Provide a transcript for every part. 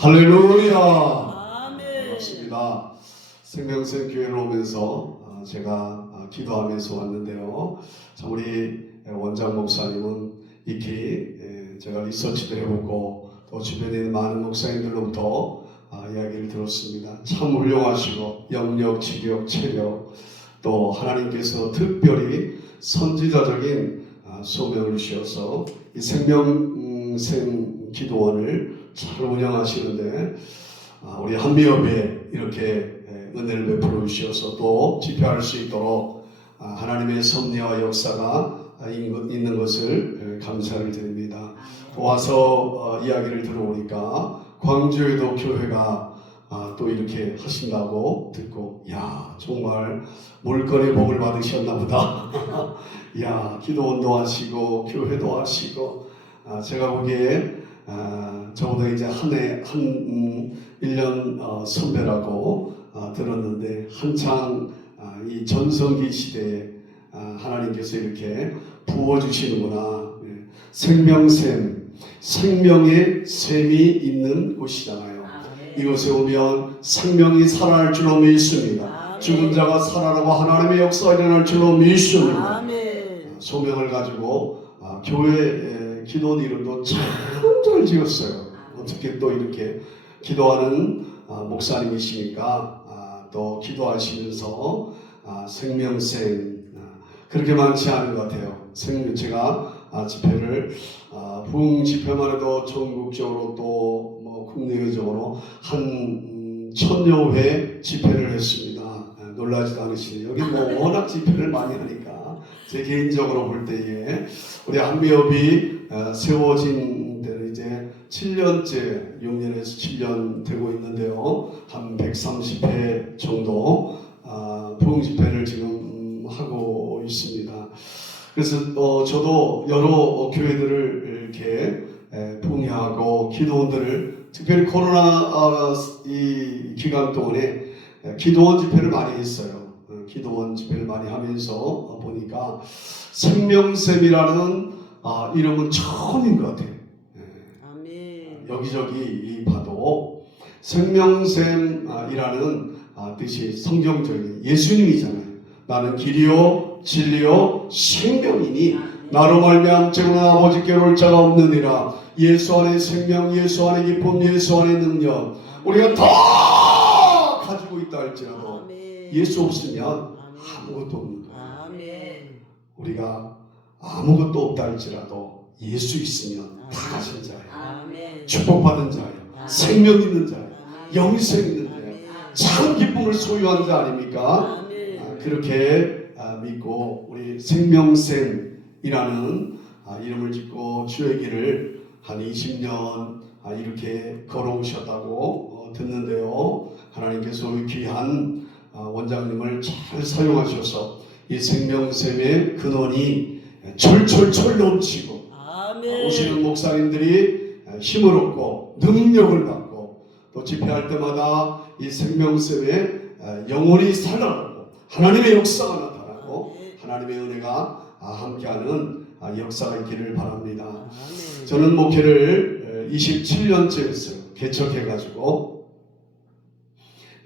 할렐루야. 아멘. 반갑습니다. 생명샘 교회를 오면서 제가 기도하면서 왔는데요. 참 우리 원장 목사님은 익히 제가 리서치도 해보고 또 주변에 있는 많은 목사님들로부터 이야기를 들었습니다. 참 훌륭하시고 영력, 지력, 체력 또 하나님께서 특별히 선지자적인 소명을 주셔서 이 생명샘 기도원을 잘 운영하시는데 우리 한미협에 이렇게 은혜를 베풀어 주셔서 또 집회할 수 있도록 하나님의 섭리와 역사가 있는 것을 감사를 드립니다. 와서 이야기를 들어보니까 광주에도 교회가 또 이렇게 하신다고 듣고 야 정말 물건의 복을 받으셨나 보다. 야 기도원도 하시고 교회도 하시고 제가 보기에 저보다 이제 한 1년 선배라고 들었는데 한창 이 전성기 시대에 하나님께서 이렇게 부어주시는구나. 생명샘, 생명의 샘이 있는 곳이잖아요. 이곳에 오면 생명이 살아날 줄로 믿습니다. 죽은 자가 살아나고 하나님의 역사가 일어날 줄로 믿습니다. 소명을 가지고 교회 기도원 이름도 참 잘 지었어요. 어떻게 또 이렇게 기도하는 목사님이시니까 또 기도하시면서 생명샘 그렇게 많지 않은 것 같아요. 제가 집회를 부흥 집회만 해도 전국적으로 또 뭐 국내외적으로 한 1000여 회 집회를 했습니다. 놀라지도 않으시네요. 여기 뭐 워낙 집회를 많이 하니까 제 개인적으로 볼 때에 우리 한미협이 세워진 데는 이제 7년째 6년에서 7년 되고 있는데요. 한 130회 정도 부흥 집회를 지금 하고 있습니다. 그래서 저도 여러 교회들을 이렇게 부흥하고 기도원들을 특별히 코로나 이 기간 동안에 기도원 집회를 많이 했어요. 기도원 집회를 많이 하면서 보니까 생명샘이라는 이름은 처음인 것 같아요. 여기저기 봐도 생명샘이라는 뜻이 성경적인 예수님이잖아요. 나는 길이요 진리요 생명이니 나로 말미암아 아버지께로 올 자가 없느니라. 예수 안에 생명, 예수 안에 기쁨, 예수 안에 능력 우리가 다 가지고 있다 할지라도 예수 없으면 아무것도 없는 거예요. 우리가 아무것도 없다 할지라도 예수 있으면 다 가진 자예요. 축복받은 자예요. 생명 있는 자예요. 영생 있는 자예요. 참 기쁨을 소유한 자 아닙니까? 그렇게 믿고 우리 생명샘이라는 이름을 짓고 주의 길을 한 20년 이렇게 걸어오셨다고 듣는데요. 하나님께서 우리 귀한 원장님을 잘 사용하셔서 이 생명샘의 근원이 철철철 넘치고 오시는 목사님들이 힘을 얻고 능력을 받고 또 집회할 때마다 이 생명샘에 영혼이 살아나고 하나님의 역사가 나타나고 하나님의 은혜가 함께하는 역사가 있기를 바랍니다. 저는 목회를 27년째 했어요. 개척해가지고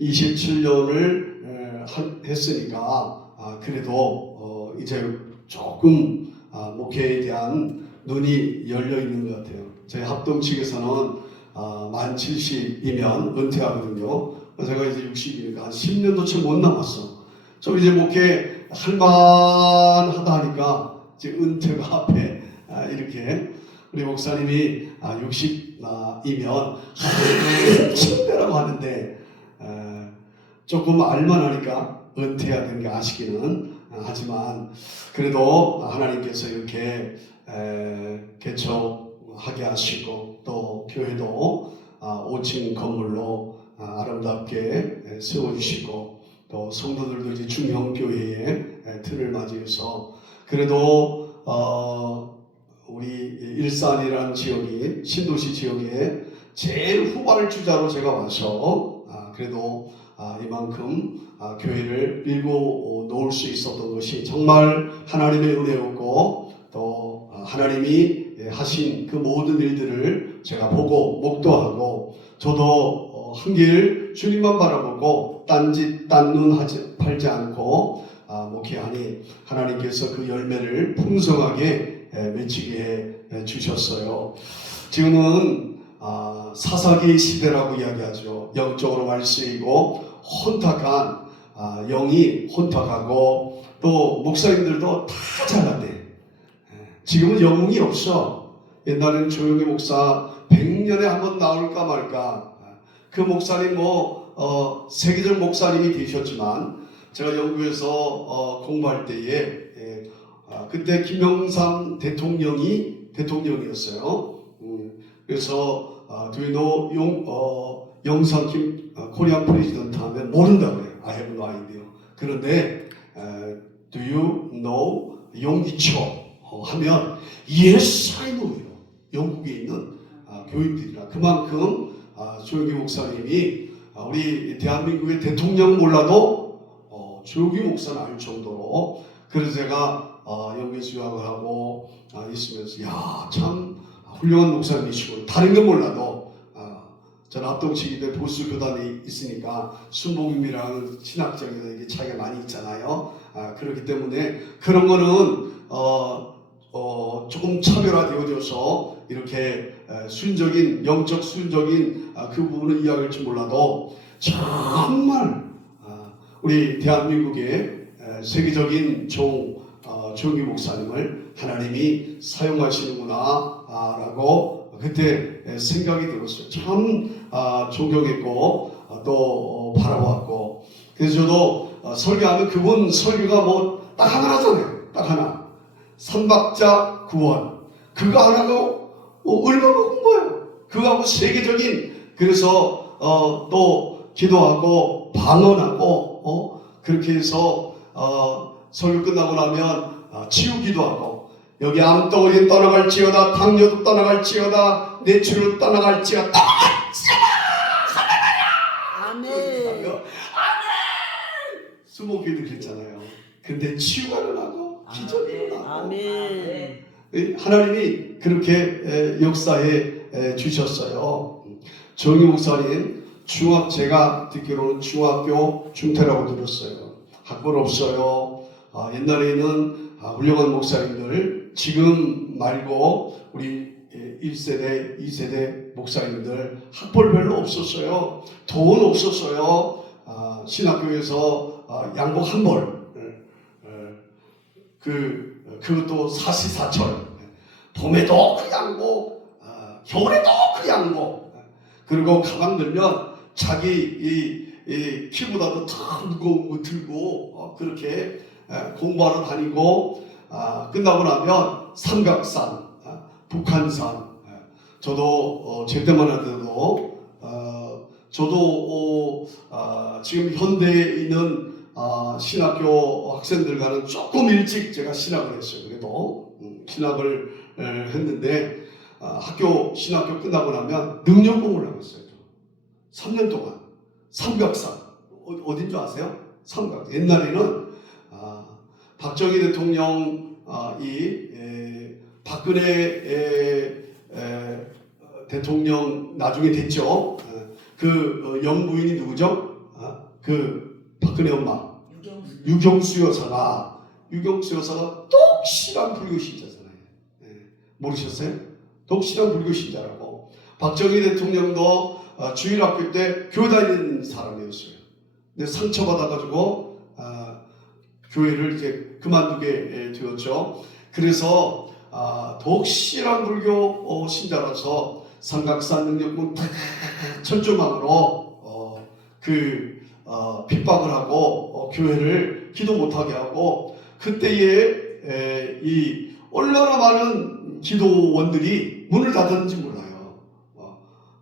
27년을 했으니까 그래도 이제 조금 목회에 대한 눈이 열려 있는 것 같아요. 저희 합동 측에서는 만 70이면 은퇴하거든요. 제가 이제 60이니까 한 10년도 채 못 남았어. 좀 이제 목회 할만하다 하니까 이제 은퇴가 앞에 이렇게 우리 목사님이 60이면 침대라고 하는데 조금 알만하니까 은퇴해야 되는 게 아쉽기는 하지만 그래도 하나님께서 이렇게 개척하게 하시고 또 교회도 5층 건물로 아름답게 세워주시고 또 성도들도 이제 중형교회의 틀을 맞이해서 그래도 우리 일산이라는 지역이 신도시 지역에 제일 후발 주자로 제가 와서 그래도 이만큼 교회를 밀고 놓을 수 있었던 것이 정말 하나님의 은혜였고 또 하나님이 하신 그 모든 일들을 제가 보고 목도하고 저도 한길 주님만 바라보고 딴짓 딴눈 팔지 않고 목회하니 하나님께서 그 열매를 풍성하게 맺히게 해 주셨어요. 지금은 사사기 시대라고 이야기하죠. 영적으로 말쓰이고 혼탁한 영이 혼탁하고 또 목사님들도 다 잘났대. 지금은 영웅이 없어. 옛날에는 조용히 목사 100년에 한 번 나올까 말까. 그 목사님 세계적 목사님이 되셨지만 제가 영국에서 공부할 때에 그때 김영삼 대통령이었어요. 그래서 do you know 영상 코리안 프레지던트 하면 모른다고 그래요. I have no idea. 그런데 do you know 용기초 하면 yes I know요. 영국에 있는 교인들이라 그만큼 조용기 목사님이 우리 대한민국의 대통령 몰라도 조용기 목사는 알 정도로 그래서 제가 영국에서 유학을 하고 있으면서 참 훌륭한 목사님이시고 다른 건 몰라도 저는 합동치기대 보수 교단에 있으니까 순복음이랑 신학적인 게 차이가 많이 있잖아요. 그렇기 때문에 그런 거는 조금 차별화되어져서 이렇게 순적인 영적 순적인 그 부분을 이야기할 줄 몰라도 정말 우리 대한민국의 세계적인 조용기 목사님을 하나님이 사용하시는구나 라고 그때 생각이 들었어요. 참 존경했고 또 바라봤고 그래서 저도 설교하면 그분 설교가 딱 하나잖아요. 딱 하나. 삼박자 구원 그거 하나도 얼마 먹은 거예요. 그거하고 세계적인 그래서 또 기도하고 방언하고 그렇게 해서 설교 끝나고 나면 치유기도하고 여기 암덩어리 떠나갈지어다 당뇨도 떠나갈지어다 뇌출혈 떠나갈지어다 아멘 수목교도 그랬잖아요. 근데 치유가 일어나고 기적이 일어나고 아멘. 하나님이 그렇게 역사해 주셨어요. 정희 목사님 제가 듣기로는 중학교 중퇴라고 들었어요. 학벌 없어요. 옛날에는 훌륭한 목사님들 지금 말고 우리 1세대 2세대 목사님들 학벌 별로 없었어요. 돈 없었어요. 신학교에서 양복 한 벌 그것도 사시사철 봄에도 그 양복 겨울에도 그 양복 그리고 가방 들면 자기 이 키보다도 더 무거운 거 들고 그렇게 공부하러 다니고 끝나고 나면 삼각산 북한산 저도 제 때만 하더라도 저도 지금 현대에 있는 신학교 학생들과는 조금 일찍 제가 신학을 했어요. 그래도 신학을 했는데 신학교 끝나고 나면 능력 공부를 하고 있어요. 3년 동안 삼각산 어딘 줄 아세요? 삼각 옛날에는 박정희 대통령이 박근혜 대통령 나중에 됐죠. 그 영부인이 누구죠? 그 박근혜 엄마 유경수 여사가 독실한 불교 신자잖아요. 모르셨어요? 독실한 불교 신자라고. 박정희 대통령도 주일학교 때 교회 다니는 사람이었어요. 근데 상처받아가지고 교회를 이제 그만두게 되었죠. 그래서 독실한 불교 신자라서 삼각산 능력문 철조망으로 핍박을 하고 교회를 기도 못하게 하고 그때에 이 얼마나 많은 기도원들이 문을 닫았는지 몰라요.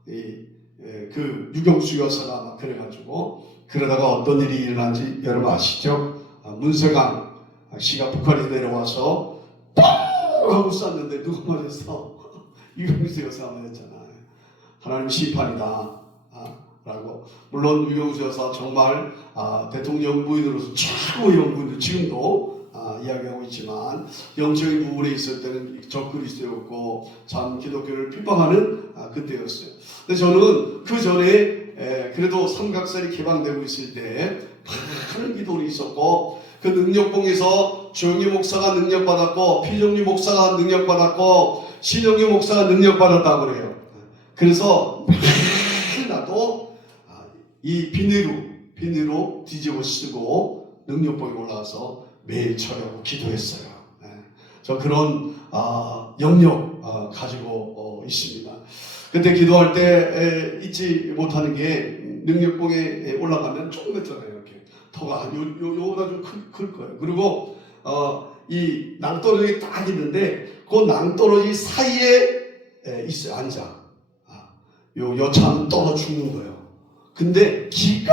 그 유경수 여사가 막 그래가지고 그러다가 어떤 일이 일어난지 여러분 아시죠? 문세강 씨가 북한에서 내려와서 뻥 하고 쐈는데 누가 맞았어? 유경수 여사가 맞았잖아요. 하나님 심판이다 라고. 물론 유경수 여사 정말 대통령 부인으로서 최고의 영부인도 지금도 이야기하고 있지만 영적인 부분에 있을 때는 적그리스도였고 참 기독교를 핍박하는 그때였어요. 근데 저는 그 전에 그래도 삼각살이 개방되고 있을 때 많은 기도원이 있었고 그 능력봉에서 조영희 목사가 능력받았고 피정리 목사가 능력받았고 신영희 목사가 능력받았다고 그래요. 그래서 매일 나도 이 비닐로 뒤집어 쓰고 능력봉에 올라가서 매일 철회하고 기도했어요. 저 그런 영역 가지고 있습니다. 그때 기도할 때 잊지 못하는 게 능력봉에 올라가면 조금 있잖아요. 이렇게 터가 요거보다 좀 클 거예요. 그리고 이 낭떠러지 딱 있는데 그 낭떠러지 사이에 있어요. 앉아. 요 여차하면 떨어 죽는 거예요. 근데 기가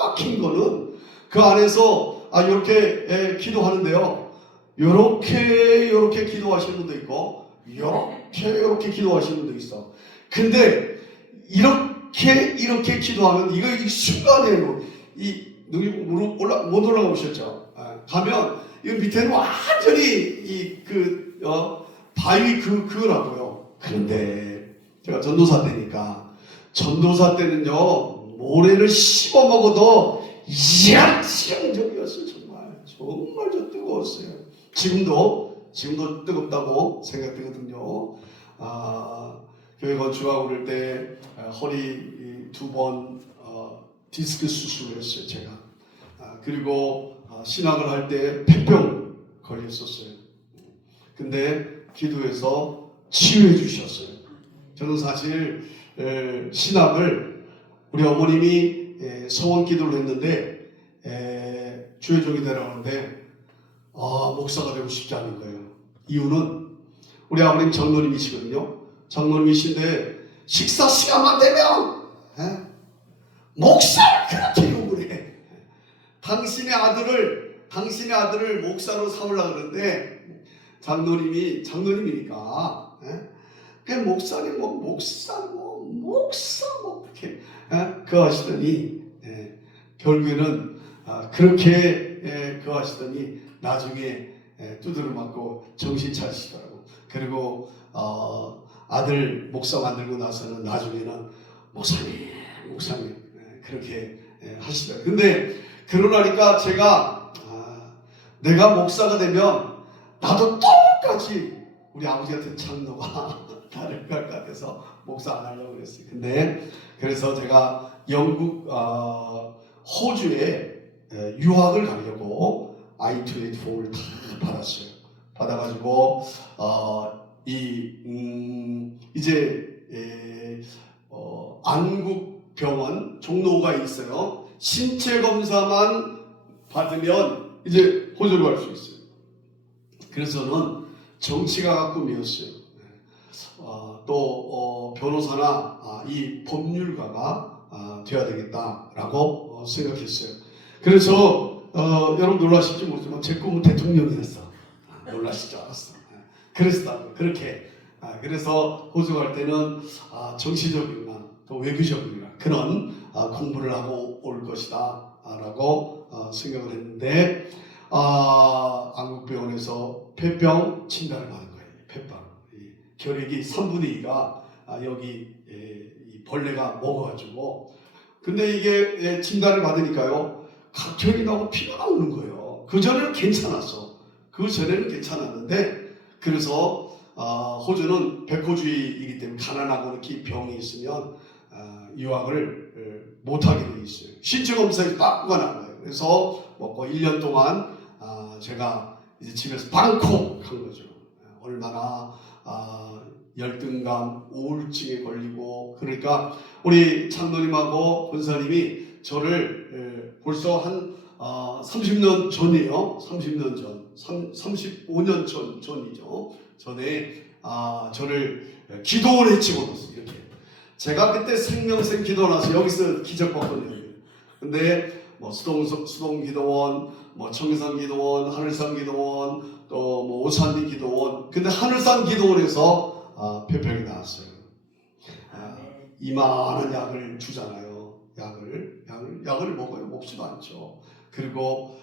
막힌 거는 그 안에서 이렇게 기도하는데요. 요렇게 기도하시는 분도 있고 요렇게 기도하시는 분도 있어. 근데 이렇게 기도하면 이거 순간에 못 올라가 보셨죠? 가면 이 밑에는 완전히 바위 그거라고요. 그런데 제가 전도사 때니까 전도사 때는요 모래를 씹어 먹어도 이락지형적이었어요. 정말 저 뜨거웠어요. 지금도 뜨겁다고 생각되거든요. 교회 건축하고 그럴 때 허리 2번 디스크 수술을 했어요. 제가. 그리고 신학을 할 때 폐병 걸렸었어요. 근데 기도해서 치유해 주셨어요. 저는 사실 신학을 우리 어머님이 서원 기도를 했는데 주의 종이 되라는데 목사가 되고 싶지 않은 거예요. 이유는 우리 아버님 장로님이시거든요. 장로님이신데 식사 시간만 되면 목사를 그렇게 욕을 해. 당신의 아들을 목사로 삼으려고 그러는데 장로님이니까 그냥 목사님 목사 이렇게 그 하시더니 결국에는 그렇게 그 하시더니 나중에 두드려 맞고 정신 차리시더라고. 그리고 아들 목사 만들고 나서는 나중에는 목사님 그렇게 하시더라고요. 근데 그러나니까 제가 내가 목사가 되면 나도 똑같이 우리 아버지 같은 장로가 나를 갈 것 같아서 목사 안 하려고 그랬어요. 근데 그래서 제가 영국 호주에 유학을 가려고 I-284를 다 받았어요. 받아가지고 이제 안국병원 종로가 있어요. 신체 검사만 받으면 이제 호주로 갈 수 있어요. 그래서 저는 정치가가 꿈이었어요. 또 변호사나 이 법률가가 되어야 되겠다라고 생각했어요. 그래서 여러분 놀라실지 모르지만 제 꿈은 대통령이었어. 놀라실 줄 알았어. 그랬다고 그렇게. 그래서 호주 갈 때는 정치적이나 또 외교적이나 그런 공부를 하고 올 것이다라고 생각을 했는데 안국병원에서 폐병 진단을 받은 거예요. 폐병 결핵이 3분의 2가 여기 이 벌레가 먹어가지고 근데 이게 진단을 받으니까요 각혈이 나고 피가 나오는 거예요. 그 전에는 괜찮았어. 그 전에는 괜찮았는데 그래서 호주는 백호주의이기 때문에 가난하고 이렇게 병이 있으면 유학을 못하게 돼 있어요. 신체 검사에서 빠꾸가 난 거예요. 그래서 먹고 1년 동안 제가 이제 집에서 방콕 한 거죠. 얼마나 열등감, 우울증에 걸리고 그러니까 우리 장로님하고 권사님이 저를 벌써 한 30년 전이에요. 30년 전, 35년 전이죠. 전에 저를 기도원에 집어넣었어요. 이렇게. 제가 그때 생명생 기도 나서 여기서 기적받거든요. 근데 뭐 수동 기도원, 뭐 청산 기도원, 하늘산 기도원, 또 뭐 오산리 기도원. 근데 하늘산 기도원에서 폐병이 나왔어요. 이만한 약을 주잖아요. 약을 먹어요. 먹지도 않죠. 그리고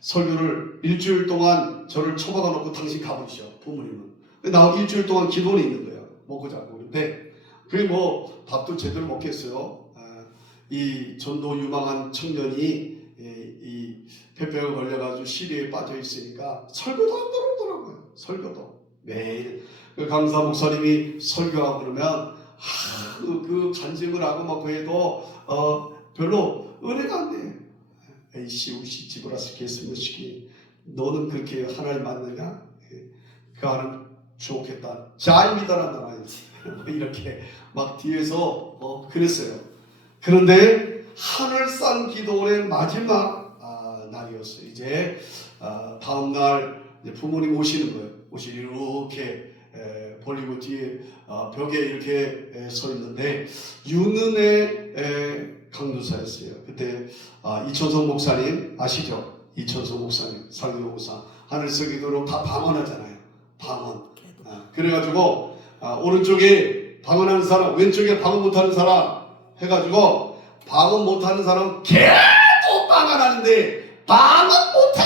설교를 일주일 동안 저를 처박아 놓고 당신 가보시오. 부모님은. 나 일주일 동안 기도는 있는 거예요. 먹고 자고. 근데 그게 뭐 밥도 제대로 먹겠어요. 이 전도 유망한 청년이 이 폐병에 걸려가지고 시리에 빠져 있으니까 설교도 안 들어오더라고요. 설교도 매일 그 강사 목사님이 설교하고 그러면 그 간증을 하고 막 그래도 별로 은혜가 안 돼. 에이씨 우리 집으로 와서 개스무시기 너는 그렇게 하나님 만느냐? 그 하나님 좋겠다. 잘 믿어란다 말이지. 이렇게 막 뒤에서 그랬어요. 그런데 하늘산 기도원의 마지막 날이었어요. 이제 다음 날 부모님 오시는 거예요. 이렇게 볼리고 뒤에 벽에 이렇게 서 있는데 윤은혜 강도사였어요. 그때 이천성 목사님 아시죠? 이천성 목사님 상교 목사 하늘서 기도로 다 방언하잖아요. 방언. 그래가지고 오른쪽에 방언하는 사람, 왼쪽에 방언 못하는 사람 해가지고 방언 못하는 사람 계속 방언하는데 방언 못해!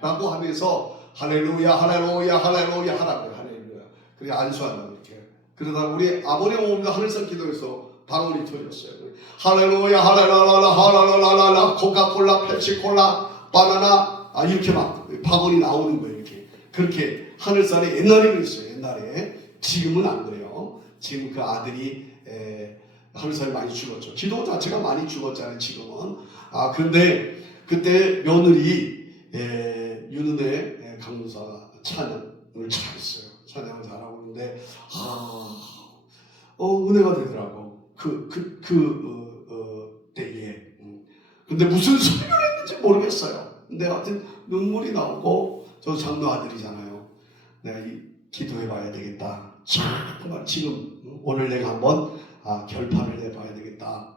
라고 하면서 할렐루야 할렐루야 할렐루야 하라고요. 할렐루야. 그래 안수한다고 이렇게. 그러다가 우리 아버님 어머니가 하늘산 기도에서 방언이 터졌어요. 할렐루야 할렐루야 할렐루야 코카콜라 펩시콜라 바나나 이렇게 막 방언이 나오는 거예요. 이렇게. 그렇게 하늘산에 옛날에 그랬어요. 옛날에. 지금은 안 그래요. 지금 그 아들이 하늘산에 많이 죽었죠. 기도 자체가 많이 죽었잖아요. 지금은. 그런데 그때 며느리 윤은혜 강도사가 찬양을 잘했어요. 찬양을 잘하고 있는데 은혜가 되더라고. 때에. 근데 무슨 소리를 했는지 모르겠어요. 근데 하여튼 눈물이 나오고 저 장로 아들이잖아요. 내가 기도해 봐야 되겠다. 정말 지금 오늘 내가 한번 결판을 내봐야 되겠다.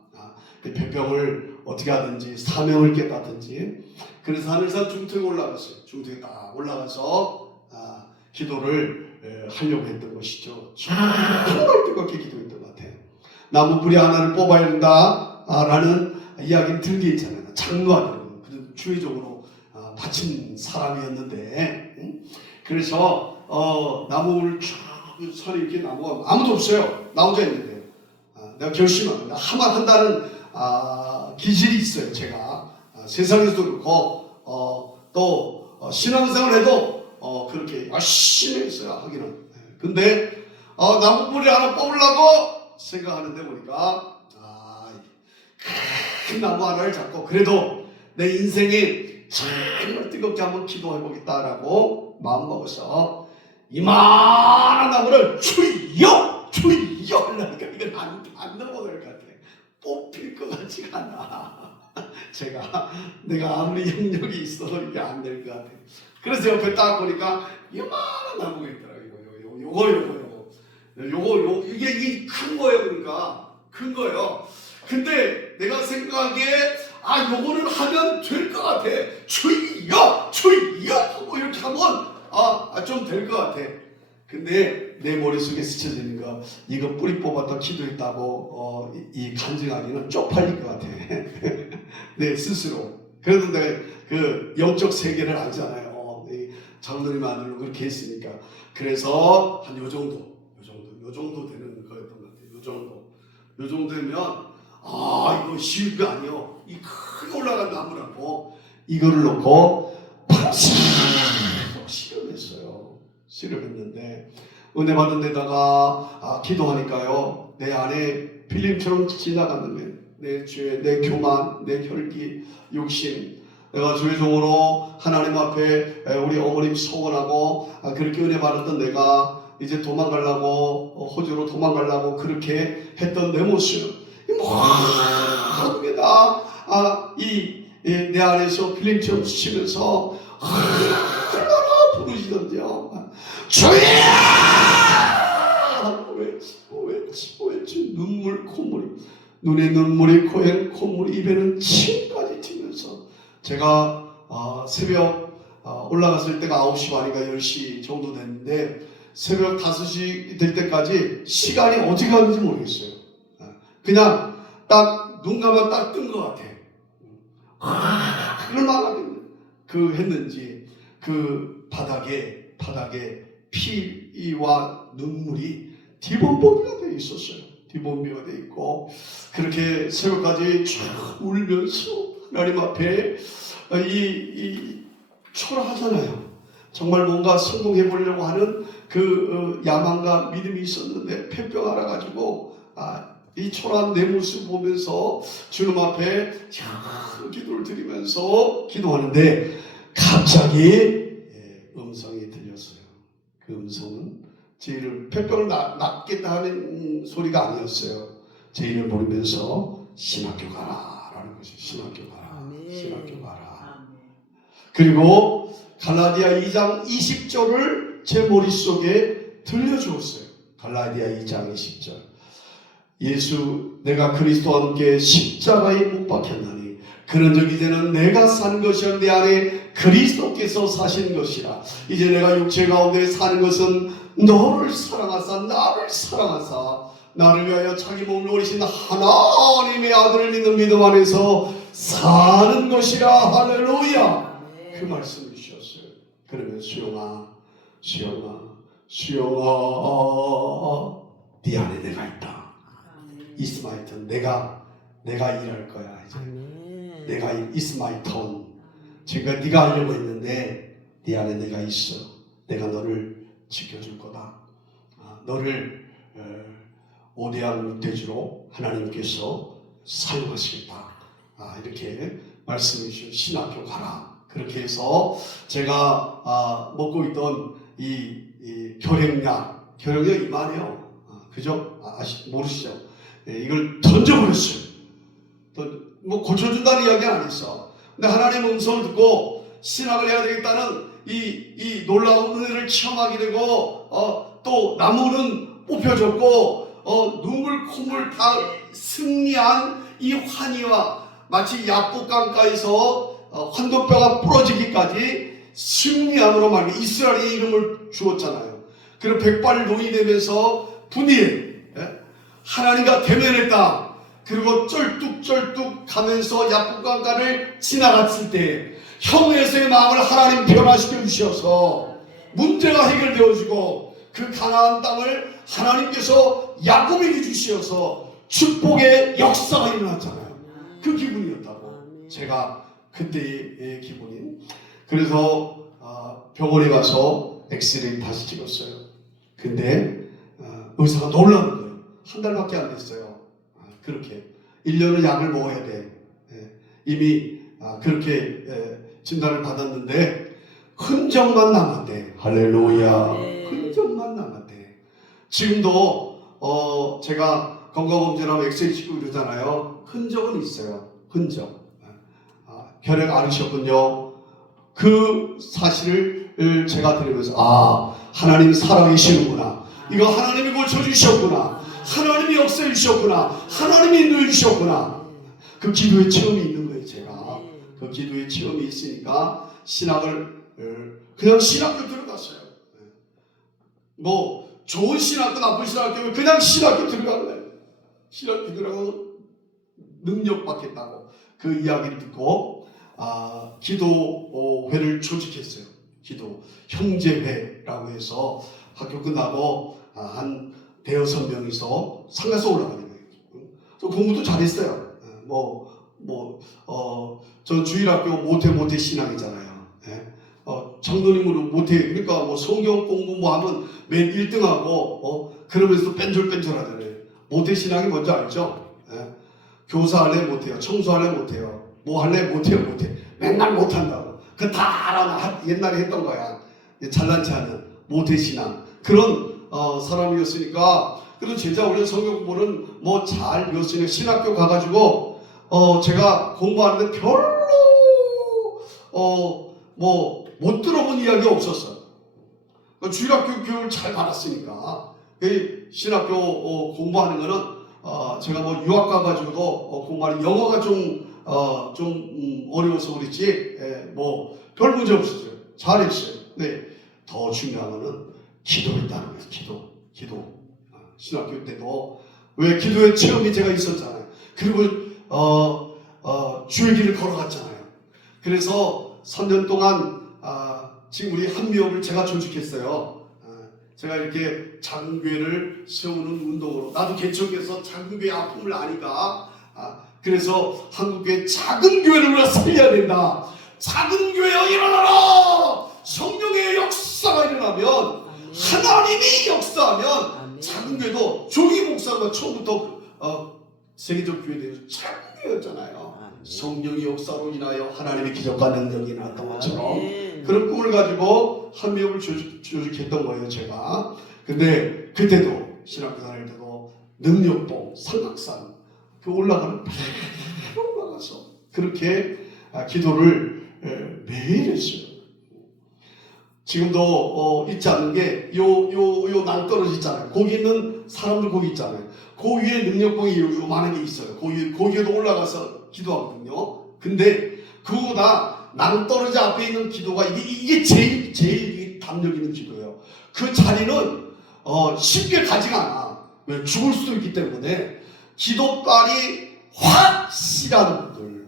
폐병을 어떻게 하든지 사명을 깨닫든지. 그래서 하늘산 중턱에 올라갔어요. 중턱에 딱 올라가서 기도를 하려고 했던 것이죠. 정말 뜨겁게 기도했던 것 같아요. 나무 뿌리 하나를 뽑아야 된다 라는 이야기를 들게 있잖아요. 장로 아들은 그래도 주의적으로 바친 사람이었는데 그래서 나무를 쭉 산에 이렇게 나무가 아무도 없어요. 나 혼자 있는데 내가 결심합니다. 하만 한다는 기질이 있어요. 제가 세상에서도 그렇고 또 신앙생활 해도 그렇게 열심히 했어요. 하기는. 근데 나무 뿌리 하나 뽑으려고 생각하는데 보니까 큰 나무 하나를 잡고 그래도 내 인생에 정말 뜨겁게 한번 기도해보겠다라고 마음먹어서 이만한 나무를 주여 하려니까 이건 안 넘어갈 것 같아. 뽑힐 것 같지가 않아. 내가 아무리 영역이 있어도 이게 안 될 것 같아. 그래서 옆에 딱 보니까 이만한 나무가 있더라고요. 요거 이게 큰 거예요. 그러니까 큰 거예요. 근데 내가 생각하기에 요거는 하면 될 것 같아. 주여 하고 이렇게 하면 좀 될 것 같아. 근데 내 머릿속에 스쳐지는 거 이거 뿌리 뽑았다 기도했다고 이 간증하기는 쪽팔릴 것 같아. 내 스스로. 그래도 내가 그 영적 세계를 알잖아요. 장로님 아들로 그렇게 했으니까. 그래서 한 요 정도 되는 거였던 것 같아요. 요 정도면 이거 쉬운 거 아니요. 이 크게 올라간 나무라고 이거를 놓고 밤새 실험했는데 은혜 받은 데다가 기도하니까요. 내 안에 필름처럼 지나가는 거예요. 내 죄, 내 교만, 내 혈기, 욕심. 내가 주의적으로 하나님 앞에 우리 어머님 소원하고 그렇게 은혜 받았던 내가 이제 도망가려고 호주로 도망가려고 그렇게 했던 내 모습 모든 게 다 내 안에서 필름처럼 스치면서 얼마나 부르시던데요. 주여! 왜 눈물 콧물이 눈에 눈물이 코에 콧물이 입에는 침까지 튀면서 제가 새벽 올라갔을 때가 9시 반인가 10시 정도 됐는데 새벽 5시 될 때까지 시간이 어떻게 가는지 모르겠어요. 그냥 딱 눈 감아 딱 뜬 것 같아. 얼마나 했는지 그 바닥에 피와 눈물이 디범벅이가 되어 있었어요. 디범벅이가 되어 있고 그렇게 새벽까지 쫙 울면서 하나님 앞에 초라하잖아요. 정말 뭔가 성공해 보려고 하는 야망과 믿음이 있었는데 폐병 알아가지고 이 초라한 내 모습 보면서 주님 앞에 기도를 드리면서 기도하는데 갑자기 음성이 들렸어요. 그 음성은 제 이름, 폐병을 낫겠다 하는 소리가 아니었어요. 제 이름 부르면서 신학교 가라 라는 것이 신학교 가라. 신학교 가라. 그리고 갈라디아 2장 20절을 제 머릿속에 들려주었어요. 갈라디아 2장 20절. 예수 내가 그리스도와 함께 십자가에 못 박혔나니 그런즉 이제는 내가 사는 것이 아니라 내 안에 그리스도께서 사시는 것이라. 이제 내가 육체 가운데 사는 것은 너를 사랑하사 나를 사랑하사 나를 위하여 자기 몸을 오리신 하나님의 아들을 믿는 믿음 안에서 사는 것이라. 할렐루야. 그 말씀을 주셨어요. 그러면 수영아 네 안에 내가 있다. It's my turn. 내가 일할 거야. 이제 내가 It's my turn. 지금 네가 하려고 했는데 네 안에 내가 있어. 내가 너를 지켜줄 거다. 너를 오대한 묵대주로 하나님께서 사용하시겠다. 이렇게 말씀해 주신 신학교 가라. 그렇게 해서 제가 먹고 있던 이 결핵약 이만해요. 그죠? 모르시죠? 이걸 던져버렸어요. 뭐 고쳐준다는 이야기는 안 했어. 근데 하나님 음성을 듣고 신학을 해야 되겠다는 이 놀라운 은혜를 체험하게 되고 또 나무는 뽑혀졌고 눈물 콧물 다 승리한 이 환희와 마치 야복강가에서 환도뼈가 부러지기까지 승리함으로 말미 이스라엘의 이름을 주었잖아요. 그리고 백발 노인이 되면서 분이에 하나님과 대면했다. 그리고 쩔뚝쩔뚝 가면서 야복강가를 지나갔을 때 형에서의 마음을 하나님 변화시켜 주셔서 문제가 해결되어지고 그 가나안 땅을 하나님께서 야곱에게 주셔서 축복의 역사가 일어났잖아요. 그 기분이었다고. 제가 그때의 기분이. 그래서 병원에 가서 엑스레이 다시 찍었어요. 근데 의사가 놀라는 거예요. 한 달밖에 안 됐어요. 그렇게 1년은 약을 먹어야 돼. 이미 그렇게 진단을 받았는데 흔적만 남았대. 할렐루야. 흔적만 남았대. 지금도 제가 건강검진하면 엑스레이 찍고 이러잖아요. 흔적은 있어요. 흔적. 결핵 앓으셨군요. 그 사실을 제가 들으면서 하나님 살아계시는구나. 이거 하나님이 고쳐주셨구나. 하나님이 역사해 주셨구나. 하나님이 인도해 주셨구나. 그 기도의 체험이 있는 거예요. 제가 그 기도의 체험이 있으니까 신학을 그냥 신학교 들어갔어요. 뭐 좋은 신학교 나쁜 신학교면 그냥 신학교 들어갈래. 신학교 들어가서 능력 받겠다고 그 이야기를 듣고 기도회를 조직했어요. 기도 형제회라고 해서 학교 끝나고 한 대여섯 명이서 상가서 올라가는 거예요. 저 공부도 잘했어요. 저 주일학교 모태 신앙이잖아요. 장로님으로 모태, 그러니까 뭐 성경 공부 하면 맨 1등하고 그러면서 뺀절뺀절하잖아요. 모태 신앙이 뭔지 알죠? 교사할래 못해요. 청소할래 못해요. 뭐 할래 못해요. 맨날 못한다고. 그 다 알아. 옛날에 했던 거야. 잘난 체 하는 모태 신앙. 그런 사람이었으니까. 그래도 제자 훈련 성경 공부는 뭐 잘 배웠으니까 신학교 가가지고 제가 공부하는데 별로 못 들어본 이야기 없었어요. 주일학교 교육을 잘 받았으니까. 신학교 공부하는 거는 제가 뭐 유학 가가지고도 공부하는 영어가 좀 어려워서 그랬지 별 문제 없었어요. 잘했어요. 네. 더 중요한 거는 기도했다는 거예요. 기도. 신학교 때도 왜 기도의 체험이 제가 있었잖아요. 그리고 주의 길을 걸어갔잖아요. 그래서 3년 동안 지금 우리 한미업을 제가 조직했어요. 제가 이렇게 작은 교회를 세우는 운동으로, 나도 개척해서 작은 교회 아픔을 아니까, 그래서 한국교회 작은 교회를 우리가 살려야 된다. 작은 교회여 일어나라. 성령의 역사가 일어나면, 하나님이 역사하면, 작은 교회도 조기 목사가 처음부터 세계적 교회에서 작은 교회였잖아요. 성령의 역사로 인하여 하나님의 기적과 능력이 나왔던 것처럼 그런 꿈을 가지고 한미업을 조직했던 거예요, 제가. 근데 그때도 신학교 다닐 때도 능력봉, 삼각산 그 올라가는 올라가서 그렇게 기도를 매일 했어요. 지금도 잊지 않는 게 요 낭떠러지 있잖아요. 거기 있는 사람들 거기 있잖아요. 그 위에 능력봉이 요만한 게 있어요. 거기에도 올라가서 기도하거든요. 근데 그거보다 낭떠러지 앞에 있는 기도가 이게 제일 담력 있는 기도예요. 그 자리는 쉽게 가지가 않아. 왜? 죽을 수도 있기 때문에. 기도빨이 확실한 분들,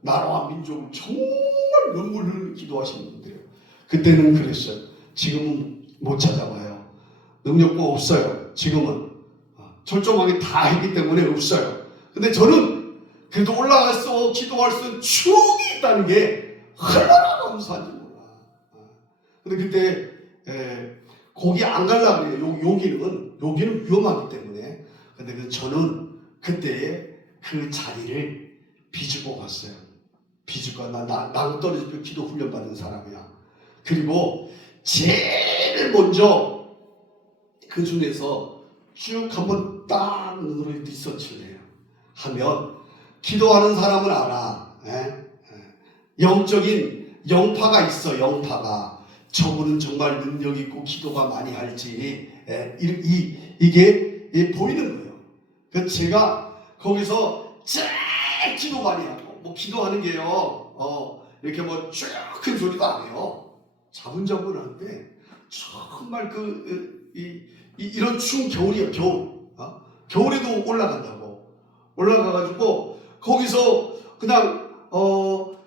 나라와 민족을 정말 눈물 흘리며 기도하시는 분들이에요. 그때는 그랬어요. 지금은 못 찾아봐요. 능력도 없어요. 지금은 철저하게 다 했기 때문에 없어요. 근데 저는 그래도 올라가서 기도할 수 있는 추억이 있다는 게 얼마나 감사한지 몰라. 근데 그때 거기 안 가려고 해요. 여기는 위험하기 때문에. 근데 저는 그때 그 자리를 비집고 갔어요. 비집고 낭떠러지 기도 훈련 받은 사람이야. 그리고 제일 먼저 그 중에서 쭉 한번 딱 눈으로 리서치를 해요. 하면 기도하는 사람은 알아. 영적인 영파가 있어. 영파가. 저분은 정말 능력 있고 기도가 많이 할지 이게 보이는 거예요. 그래서 제가 거기서 제일 기도 많이 하고, 뭐 기도하는 게요, 이렇게 뭐 쭉 큰 소리도 안 해요. 자분자분 하는데 정말 이런 추운 겨울이야. 겨울에도 올라간다고. 올라가가지고 거기서 그냥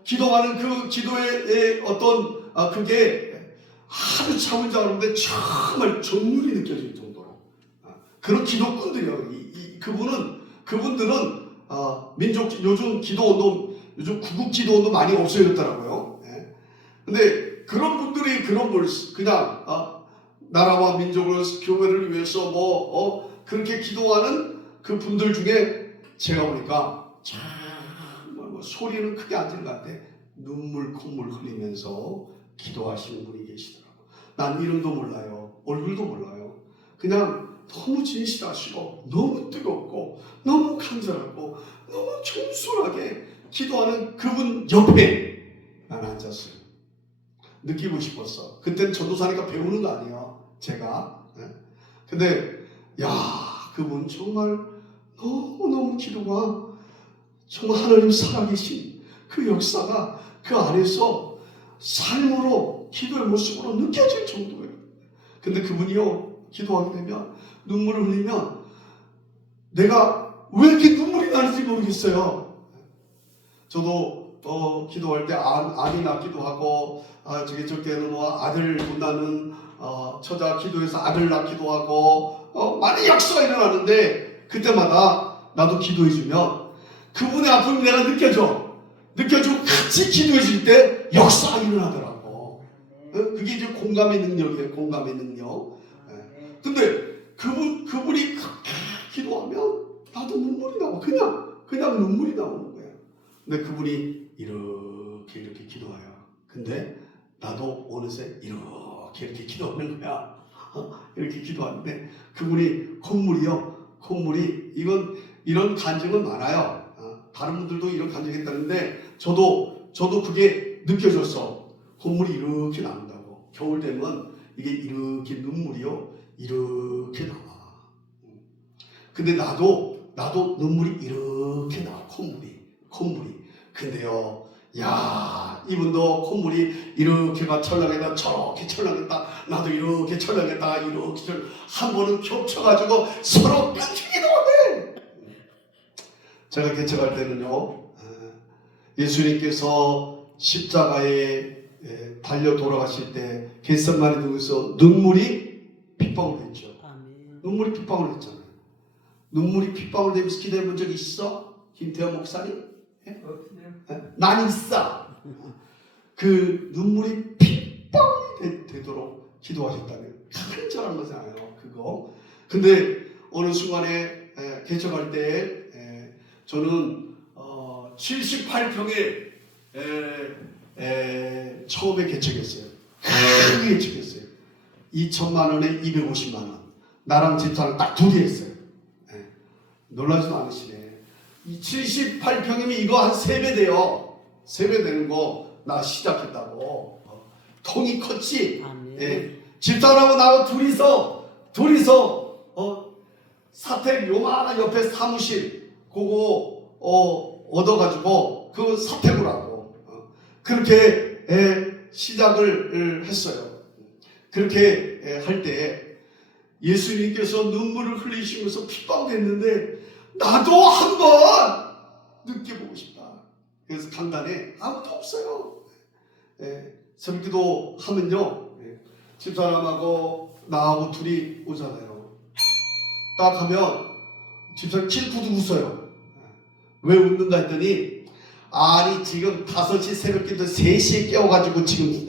기도하는 그 기도의 어떤 그게 아주 자분자분한데 정말 정률이 느껴질 정도로 그런 기도꾼들이요. 그분들은 요즘 기도운동, 요즘 구국 기도운동 많이 없어졌더라고요. 근데 그런 분들이 그냥 나라와 민족을, 교회를 위해서 그렇게 기도하는 그 분들 중에 제가 보니까 정말 소리는 크게 안 지는 것 같아. 눈물 콧물 흘리면서 기도하시는 분이 계시더라고요. 난 이름도 몰라요. 얼굴도 몰라요. 그냥 너무 진실하시고 너무 뜨겁고 너무 간절하고 너무 청순하게 기도하는 그분 옆에 난 앉았어요. 느끼고 싶었어. 그때는 전도사니까 배우는 거 아니에요, 제가. 근데 그분 정말 너무너무 기도가 정말 하나님 살아계신 그 역사가 그 안에서 삶으로, 기도의 모습으로 느껴질 정도예요. 근데 그분이요, 기도하게 되면, 눈물을 흘리면 내가 왜 이렇게 눈물이 나는지 모르겠어요. 저도 기도할 때 아기 낳기도 하고, 저때는 뭐 아들 못 낳는 처자 기도해서 아들 낳기도 하고, 많은 역사가 일어나는데, 그때마다 나도 기도해주면 그분의 아픔이 내가 느껴주고 같이 기도해줄 때 역사가 일어나더라고. 그게 이제 공감의 능력이에요. 공감의 능력. 근데 그분이 기도하면 나도 눈물이 나와. 그냥 눈물이 나오는 거예요. 근데 그분이 이렇게 기도해요. 근데 나도 어느새 이렇게 기도하는 거야. 이렇게 기도하는데 그분이 콧물이 이런 간증은 많아요. 다른 분들도 이런 간증했다는데 저도 그게 느껴졌어. 콧물이 이렇게 나온다고. 겨울 되면 이게 이렇게 눈물이요, 이렇게 나와. 근데 나도 눈물이 이렇게 나와. 콧물이. 근데요, 이분도 콧물이 이렇게가 철렁했다, 저렇게 철렁했다, 나도 이렇게 철렁했다, 이렇게 한 번은 겹쳐가지고 서로 끊기기도 해. 제가 개척할 때는요, 예수님께서 십자가에 달려 돌아가실 때 겟세마네 동에서 눈물이 핏방울 됐죠. 눈물이 핏방울 됐잖아요. 눈물이 핏방울 되면서 기도해 본 적 있어? 김태현 목사님? 난 있어. 그 눈물이 핏방울이 되도록 기도하셨다는 간절한 거잖아요. 그거. 근데 어느 순간에 개척할 때 저는 78평에 처음에 개척했어요. 크게 개척했어요. 2천만 원에 250만 원. 나랑 집사람 딱 둘이 했어요. 놀라지도 않으시네. 이 78평이면 이거 한 3배 돼요. 3배 되는 거 나 시작했다고. 통이 컸지. 집사람하고 나하고 둘이서 사택 요만한 옆에 사무실 그거 얻어가지고 그 사택을 하고 그렇게 시작을 했어요. 그렇게 할 때 예수님께서 눈물을 흘리시면서 핏방울했는데 나도 한번 느껴보고 싶다. 그래서 강단에 아무도 없어요. 새벽기도 하면요, 집사람하고 나하고 둘이 오잖아요. 딱 하면 집사람 킬쿠도 웃어요. 왜 웃는가 했더니 아니 지금 5시 새벽기도 3시에 깨워가지고 지금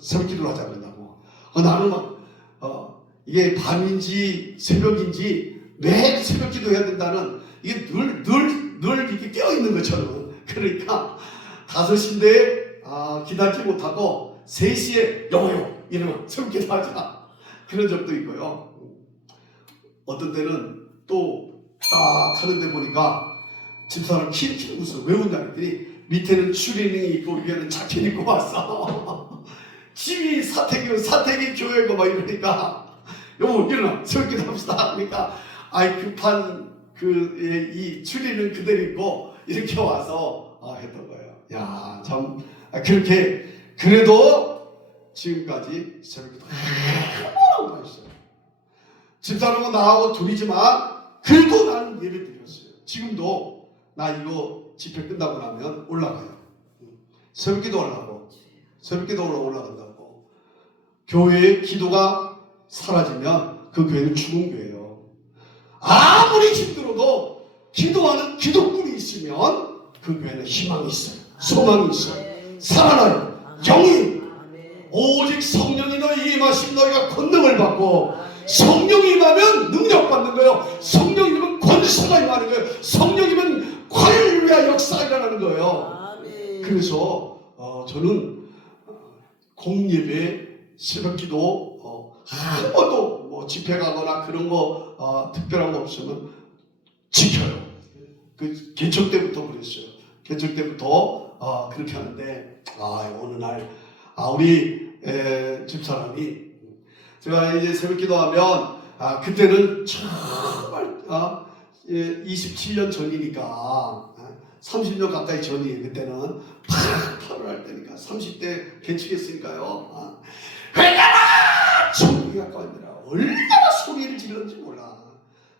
새벽기도를 하자 그런다고. 나는 막 이게 밤인지 새벽인지 매일 새벽기도 해야 된다는 이게 늘 이렇게 깨어있는 것처럼. 그러니까 5시인데 기다리지 못하고 3시에 여보요 이러면 새벽기도 하자. 그런 적도 있고요. 어떤 때는 또 딱 하는데 보니까 집사람 킬킬 웃어. 왜 웃냐 했더니 밑에는 추리닝이 있고 위에는 자켓 입고 왔어. 집이 사택이 교회고 막 이러니까 여보 일어나 새벽기도 합시다. 그러니까 아이 급한 이 추리닝 그대로 입고 이렇게 와서 했던 거예요. 야, 참 그렇게 그래도 지금까지 새벽기도 한 번도 했어요. 집사람은 나하고 둘이지만 그래도 나는 예배 드렸어요. 지금도 나 이거 집회 끝나고 나면 올라가요. 새벽기도 올라간다고. 교회의 기도가 사라지면 그 교회는 죽은 교회예요. 아무리 힘들어도 기도하는 기도꾼이 있으면 그 교회는 희망이 있어요. 소망이 있어요. 살아나요. 영이 오직 성령이 너희 임하시면 너희가 권능을 받고 성령이 임하면 능력 받는 거예요. 성령이 임하면 권세가 임하는 거예요. 성령이면 할렐루야 역사가 일어나는 거예요. 그래서 저는 공예배 새벽기도 한 번도 뭐 집회 가거나 그런 거 특별한 거 없으면 지켜요. 그 개척 때부터 그랬어요. 개척 때부터 그렇게 하는데 어느 날 우리 집사람이 제가 이제 새벽기도 하면 그때는 정말 27년 전이니까 30년 가까이 전이에요. 그때는 8월 할 때니까 30대 개척했으니까요. 회개라! 천국이 가까웠느라 얼마나 소리를 지르는지 몰라.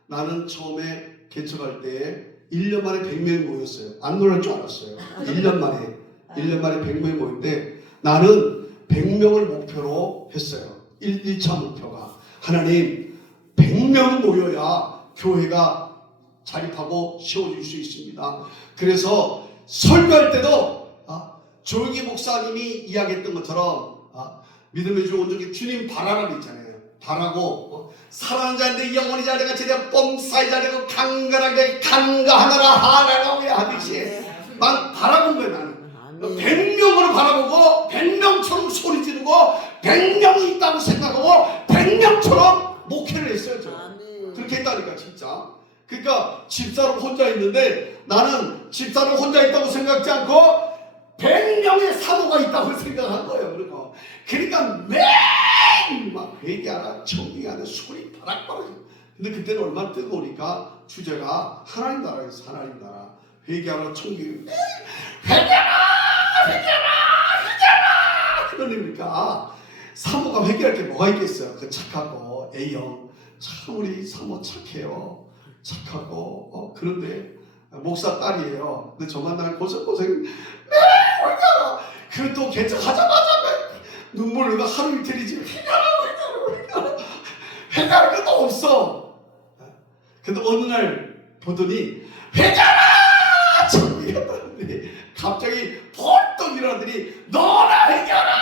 나는 처음에 개척할 때 1년 만에 100명이 모였어요. 안 놀랄 줄 알았어요. 1년 만에 100명이 모였는데 나는 100명을 목표로 했어요. 1차 목표가 하나님 100명 모여야 교회가 자립하고 세워질 수 있습니다. 그래서 설교할 때도 조용히 목사님이 이야기했던 것처럼 믿음의 주 온전히 주님 바라라고 있잖아요. 바라고 사랑하는 자인데 영원히 자리가 제대로 뽐사이 자리고 강건하게 강가하느라 하나가 하듯이 난 바라본 거예요. 나는 100명으로 바라보고 100명처럼 소리 지르고 100명이 있다고 생각하고 100명처럼 목회를 했어요. 그렇게 했다니까 진짜. 그러니까 집사람 혼자 있는데 나는 집사람 혼자 있다고 생각지 않고 100명의 사모가 있다고 생각한 거예요. 그러니까 매일 막 회개하라 청기하는 소리 바락바락. 근데 그때는 얼마나 뜨거우니까 주제가 하나님 나라에서 하나님 나라 회개하라 청기 회개하라 그러니까 사모가 회개할 게 뭐가 있겠어요. 그 착하고 A형 참 우리 사모 착해요. 착하고 그런데 목사 딸이에요. 근데 저만 날 고생고생 매일 회개하라. 그또 개척하자마자 눈물 흘리고 하루 이틀이지 회개할 것도 없어. 근데 어느 날 보더니 회개하라! 참 이랬더니 갑자기 벌떡 일어나더니 너나 회개하라!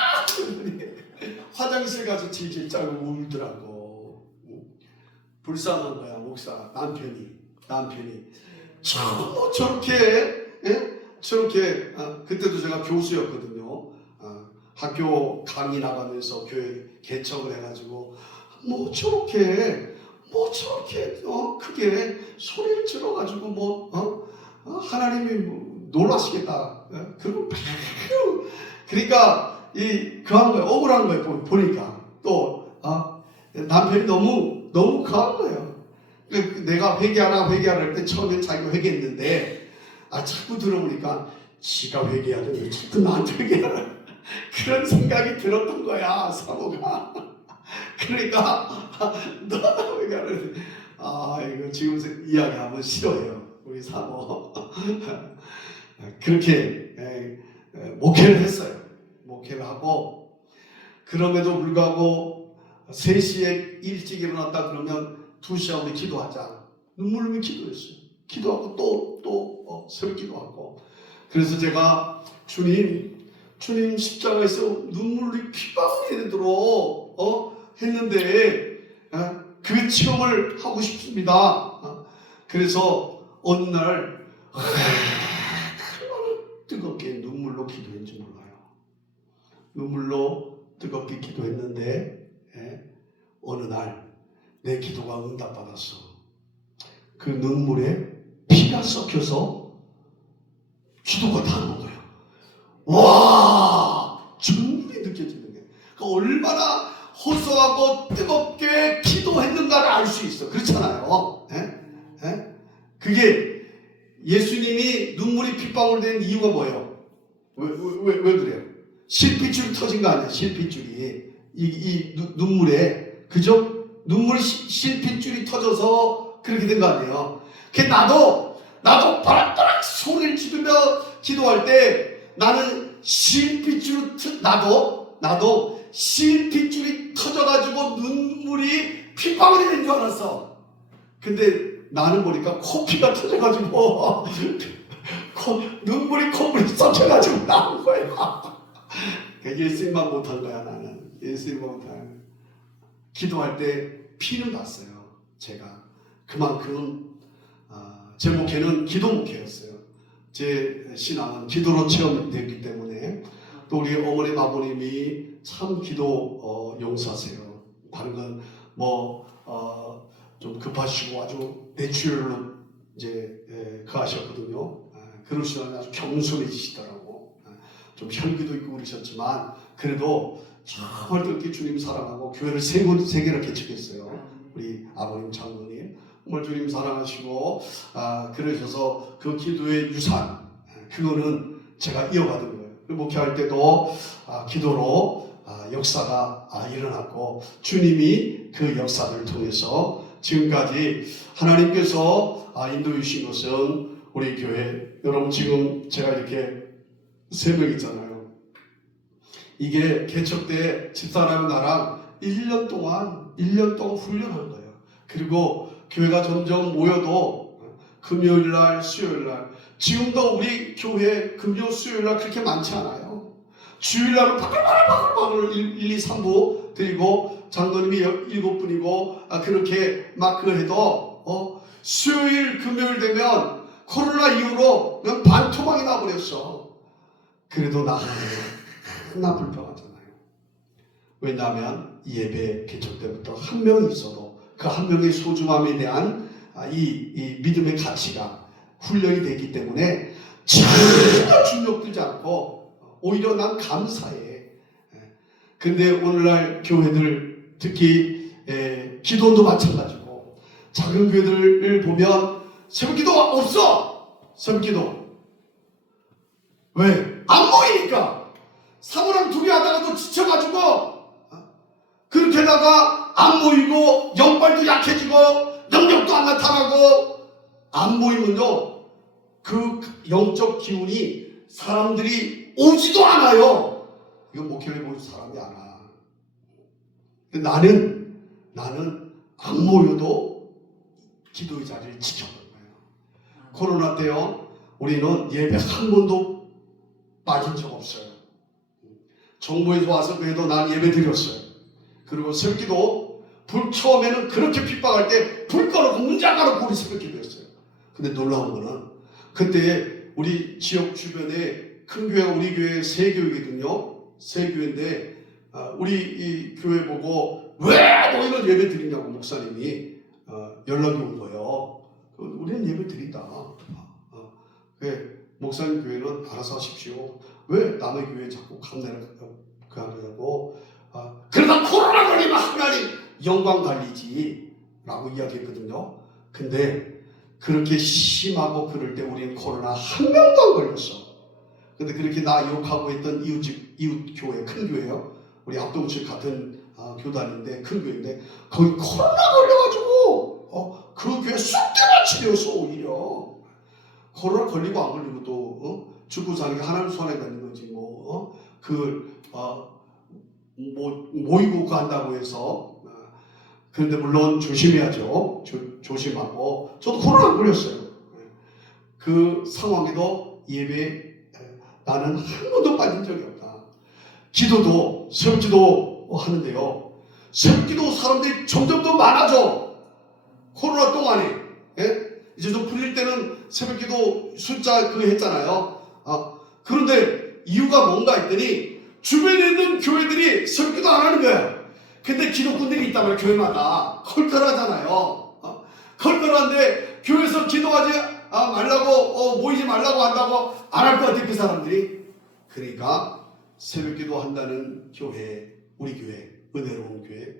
화장실 가서 질질 짜고 울더라고. 불쌍한 거야 목사 남편이 참 저렇게 저렇게 그때도 제가 교수였거든요. 학교 강의 나가면서 교회 개척을 해가지고 뭐 저렇게 크게 소리를 질러가지고 하나님이 놀라시겠다. 그리고 그러니까 그한 거예요. 억울한 거예요. 보니까 또 남편이 너무 그한 거예요. 내가 회개하라 할 때 처음에 자기가 회개했는데 자꾸 들어보니까 지가 회개해야 되는데 자꾸 나한테 회개하라 그런 생각이 들었던 거야 사모가. 그러니까 너나 회개하라. 이거 지금 이야기하면 싫어해요 우리 사모. 그렇게 목회를 했어요. 목회를 하고 그럼에도 불구하고 3시에 일찍 일어났다 그러면 2시간 우리 기도하자. 눈물 흘리며 기도했어요. 기도하고 또 새벽 기도하고. 그래서 제가 주님 십자가에서 눈물이 피방울이 되도록 했는데 그 체험을 하고 싶습니다. 그래서 어느 날 뜨겁게 눈물로 기도했는지 몰라요. 눈물로 뜨겁게 기도했는데 어느 날 내 기도가 응답받았어. 그 눈물에 피가 섞여서 기도가 닿는 거예요. 와! 정말이 느껴지는 게 얼마나 호소하고 뜨겁게 기도했는가를 알 수 있어. 그렇잖아요. 그게 예수님이 눈물이 핏방울 된 이유가 뭐예요? 왜 그래요? 실핏줄이 터진 거 아니야? 실핏줄이 이 눈물에 그죠? 눈물이 실핏줄이 터져서 그렇게 된 거 아니에요? 나도 바락바락 소리를 지르며 기도할 때 나는 나도 실핏줄이 터져가지고 눈물이 핏방울이 된 줄 알았어. 근데 나는 보니까 코피가 터져가지고 눈물이 콧물이 섞여가지고 나온 거야. 예수님만 못한 거야. 나는 예수님만 못한. 기도할 때 피는 났어요. 제가 그만큼 제 목회는 기도 목회였어요. 제 신앙은 기도로 체험됐기 때문에. 또 우리 어머님 아버님이 참 기도 용사세요. 다른 건 좀 급하시고 아주 내추럴로 이제 그하셨거든요. 그러시더니 아주 겸손해지시더라고. 좀 혈기도 있고 그러셨지만 그래도 정말 그렇게 주님 사랑하고 교회를 세 개나 개척했어요. 우리 아버님 장로님 정말 주님 사랑하시고 그러셔서 그 기도의 유산 그거는 제가 이어받은 거예요. 목회할 때도 기도로 역사가 일어났고 주님이 그 역사를 통해서 지금까지 하나님께서 인도해 주신 것은 우리 교회 여러분 지금 제가 이렇게 3명 있잖아요. 이게 개척 때 집사람이 나랑 1년 동안 훈련한 거예요. 그리고 교회가 점점 모여도 금요일날 수요일날 지금도 우리 교회 금요 수요일날 그렇게 많지 않아요. 주일날은 바글바글 1, 2, 3부 드리고 장로님이 7분이고 그렇게 막 그걸 해도 수요일 금요일 되면 코로나 이후로 그냥 반토막이 나버렸어. 그래도 나 하나 불평하잖아요. 왜냐하면 예배 개척 때부터 한 명이 있어도 그 한 명의 소중함에 대한 이 믿음의 가치가 훈련이 됐기 때문에 전혀 중력들지 않고 오히려 난 감사해. 근데 오늘날 교회들 특히 기도원도 마찬가지고 작은 교회들을 보면 새벽기도가 없어. 새벽기도 왜? 안 모이니까. 사모랑 둘이 하다가도 지쳐가지고 그렇게다가 안 모이고 영빨도 약해지고 능력도 안 나타나고 안 모이면요 그 영적 기운이 사람들이 오지도 않아요. 이건 목회를 볼 사람이 알아. 근데 나는 안 모여도 기도의 자리를 지켰던 거예요. 코로나 때요, 우리는 예배 한 번도 빠진 적 없어요. 정부에서 와서 그래도 난 예배 드렸어요. 그리고 설기도 처음에는 그렇게 핍박할 때 불 꺼놓고 문 잠가놓고 우리 새벽 기도했어요. 근데 놀라운 거는 그때 우리 지역 주변에 큰 교회가 우리 교회 세 교회거든요. 세 교회인데 우리 이 교회 보고 왜 너희는 예배 드리냐고 목사님이 연락이 온 거예요. 우리는 예배 드린다. 목사님 교회는 알아서 하십시오. 왜 남의 교회에 자꾸 가느냐고. 그러다 코로나 걸리면 하나님 영광 달리지 라고 이야기했거든요. 근데 그렇게 심하고 그럴 때 우리는 코로나 한 명도 안 걸렸어. 근데 그렇게 나 욕하고 있던 이웃 교회, 큰 교회요. 우리 압동실 같은 교단인데, 큰 교회인데, 거기 코로나 걸려가지고 그 교회 쑥대밭 치려서 오히려 코로나 걸리고 안 걸리고 또 죽고 사는 게 하나님 손에 가는 거지 뭐. 모이고 간다고 해서. 그런데 물론 조심해야죠. 조심하고. 저도 코로나 안 걸렸어요. 그 상황에도 예배 나는 한 번도 빠진 적이 없다. 기도도 새벽기도 하는데요. 새벽기도 사람들이 점점 더 많아져. 코로나 동안에. 이제 좀 풀릴 때는 새벽기도 숫자 그거 했잖아요. 그런데 이유가 뭔가 했더니 주변에 있는 교회들이 새벽기도 안 하는 거예요. 근데 기독군들이 있단 말이에요. 교회마다 컬컬하잖아요. 컬컬한데 교회에서 기도하지 말라고 모이지 말라고 한다고 안 할 것 같아요. 그 사람들이. 그러니까 새벽기도 한다는 교회, 우리 교회, 은혜로운 교회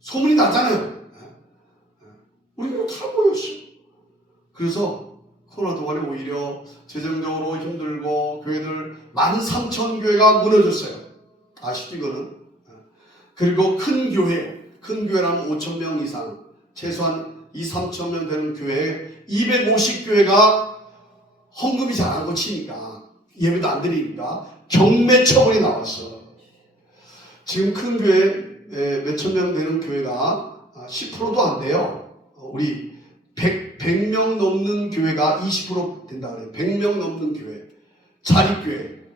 소문이 나잖아요. 우리 교회 다 모였어. 그래서 코로나 동안에 오히려 재정적으로 힘들고 교회들 13,000교회가 무너졌어요. 아시죠 이거는? 그리고 큰 교회라면 5,000명 이상, 최소한 2,000~3,000명 되는 교회에 250교회가 헌금이 잘 안 고치니까 예배도 안 드리니까 경매 처분이 나왔어. 지금 큰 교회 몇천 명 되는 교회가 10%도 안 돼요. 우리 100명 넘는 교회가 20% 된다 그래요. 100명 넘는 교회, 자립교회.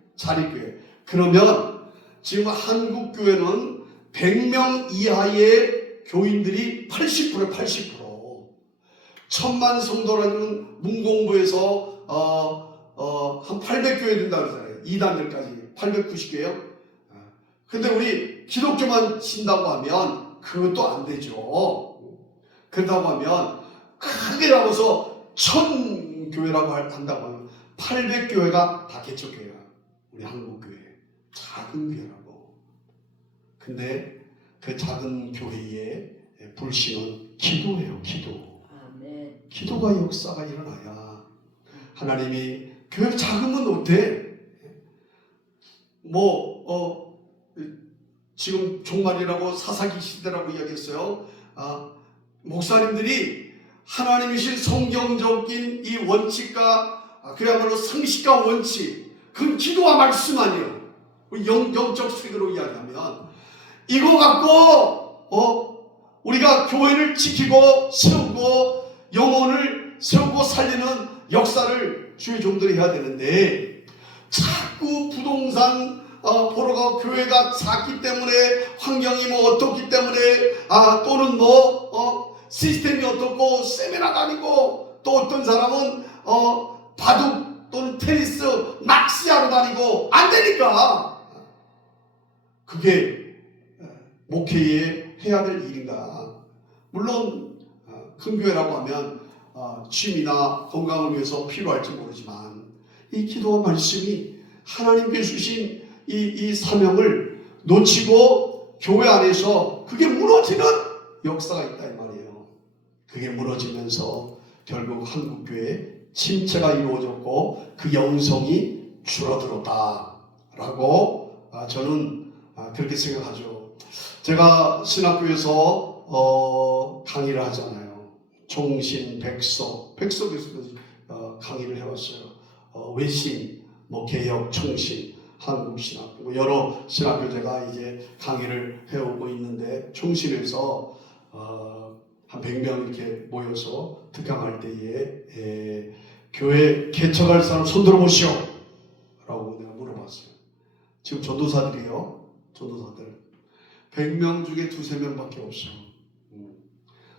그러면 지금 한국 교회는 100명 이하의 교인들이 80%. 1000만 성도라는 문공부에서 한 800교회 된다 그러잖아요. 2단들까지 890교회요. 근데 우리 기독교만 친다고 하면 그것도 안 되죠. 그렇다고 하면 크게 나눠서 1000교회라고 한다고 하면 800교회가 다 개척교회야. 우리 한국교회 작은 교회라고. 근데 그 작은 교회의 불신은 기도예요. 기도가 역사가 일어나야 하나님이 교회 작으면 어때? 지금 종말이라고 사사기 시대라고 이야기했어요. 목사님들이 하나님이신 성경적인 이 원칙과 그야말로 상식과 원칙, 그건 기도와 말씀 아니에요. 영적 세계로 이야기하면 이거 갖고 우리가 교회를 지키고 세우고 영혼을 세우고 살리는 역사를 주의 종들이 해야 되는데 자꾸 부동산 보러 가고 교회가 작기 때문에 환경이 어떻기 때문에 또는 시스템이 어떻고 세미나 다니고 또 어떤 사람은 바둑 또는 테니스 낚시하러 다니고 안 되니까 그게 목회에 해야 될 일인가. 물론 큰 교회라고 하면 취미나 건강을 위해서 필요할지 모르지만 이 기도와 말씀이 하나님께 주신 이 사명을 놓치고 교회 안에서 그게 무너지는 역사가 있다 이 말이에요. 그게 무너지면서 결국 한국교회에 침체가 이루어졌고 그 영성이 줄어들었다라고 저는 그렇게 생각하죠. 제가 신학교에서 강의를 하잖아요. 종신, 백석에서 강의를 해왔어요. 외신, 개혁, 총신 한국 신학교, 여러 신학교 제가 이제 강의를 해오고 있는데 총신에서 한 100명 이렇게 모여서 특강할 때에 교회 개척할 사람 손 들어보시오 라고 내가 물어봤어요. 지금 전도사들이요, 전도사들 100명 중에 2~3명밖에 없어.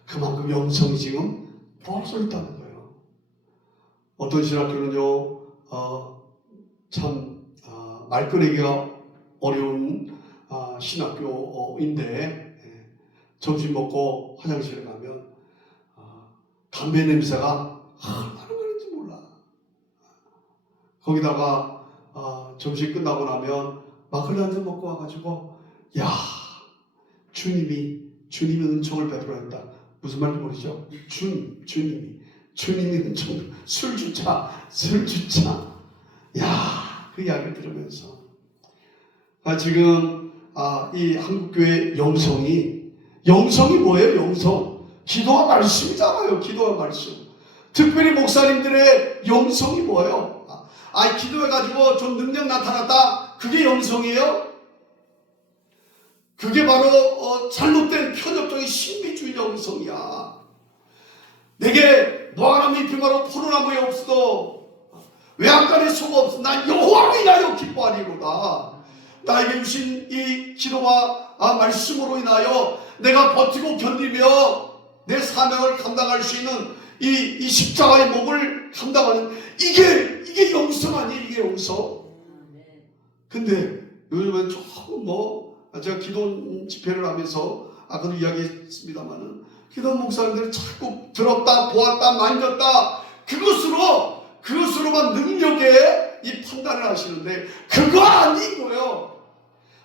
그만큼 영성이 지금 벌써 있다는 거예요. 어떤 신학교는요, 참 말 꺼내기가 어려운 신학교인데 점심 먹고 화장실에 가면 담배 냄새가 얼마나 많은지 몰라. 거기다가 점심 끝나고 나면 막걸리 한 잔 먹고 와가지고 야, 주님이 은총을 베풀어 했다. 무슨 말인지 모르죠? 주님이 은총, 술 주차. 야, 그 이야기를 들으면서 지금 이 한국교회 영성이 뭐예요? 영성. 기도와 말씀이잖아요. 기도와 말씀. 특별히 목사님들의 영성이 뭐예요? 기도해가지고 좀 능력 나타났다. 그게 영성이에요? 그게 바로 잘못된 편협적인 신비주의 영성이야. 내게 무화과나무 잎이 바로 포도나무에 없어도 외양간에 소가 없어 난 여호와로 인하여 기뻐하리로다. 나에게 주신 이 기도와 말씀으로 인하여 내가 버티고 견디며 내 사명을 감당할 수 있는 이 십자가의 몫을 감당하는 이게 영성 아니에요? 이게 영성. 근데 요즘은 조금 제가 기도 집회를 하면서 아까도 이야기했습니다만은 기도 목사님들 자꾸 들었다 보았다 만졌다 그것으로만 능력에 이 판단을 하시는데 그거 아니고요.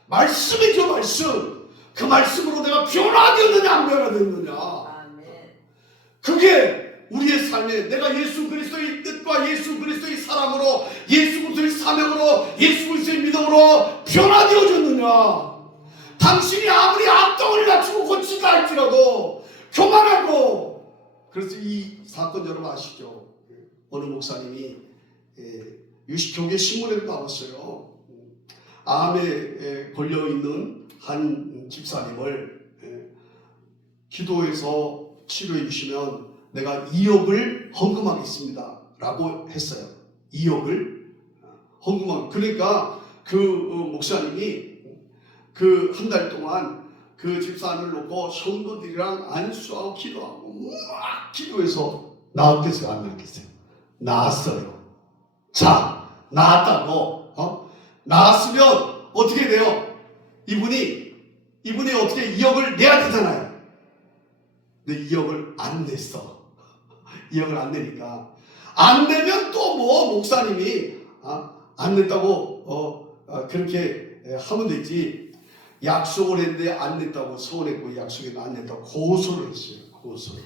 말씀이죠. 말씀. 그 말씀으로 내가 변화되었느냐 안 변화되었느냐. 그게 우리의 삶에 내가 예수 그리스도의 뜻과 예수 그리스도의 사랑으로 예수 그리스도의 사명으로 예수 그리스도의 믿음으로 변화되어졌느냐. 당신이 아무리 악동을 갖추고 고치다 할지라도 교만하고. 그래서 이 사건 여러분 아시죠? 어느 목사님이 유식교계 신문에도 나왔어요. 암에 걸려있는 한 집사님을 기도해서 치료해 주시면 내가 2억을 헌금하겠습니다 라고 했어요. 2억을 헌금하고. 그러니까 그 목사님이 그 한 달 동안 그 집사님을 놓고 성도들이랑 안수하고 기도하고 막 기도해서 나았겠어요? 안 나았겠어요? 나았어요. 자, 나았다고. 나았으면 어떻게 돼요? 이분이 어떻게 2억을 내야 되잖아요. 근데 2억을 안 냈어. 2억을 안 내니까 안 내면 또 목사님이 안 냈다고 그렇게 하면 되지. 약속을 했는데 안 냈다고 서운했고 약속에도 안 냈다고 고소를 했어요. 고소를.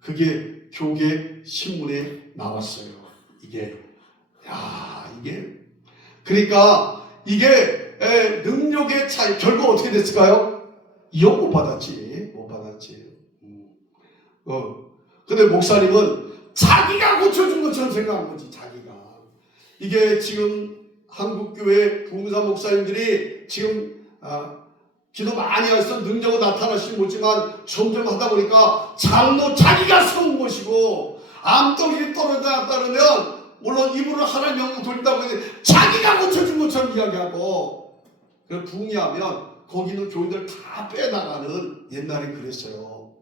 그게 교계 신문에 나왔어요. 이게 그러니까 이게 능력의 차이. 결국 어떻게 됐을까요? 2억 못 받았지. 근데 목사님은 자기가 고쳐준 것처럼 생각한 거지. 자기가. 이게 지금 한국교회 부흥사 목사님들이 지금 기도 많이 해서 능력은 나타나시지 못지만 점점 하다 보니까 장로 자기가 세운 것이고 암떡이 떨어졌다면 물론 입으로 하나님 영광 돌린다고 했는데 자기가 고쳐준 것처럼 이야기하고 그래서 부흥회하면 거기 있는 교인들 다 빼나가는. 옛날에 그랬어요.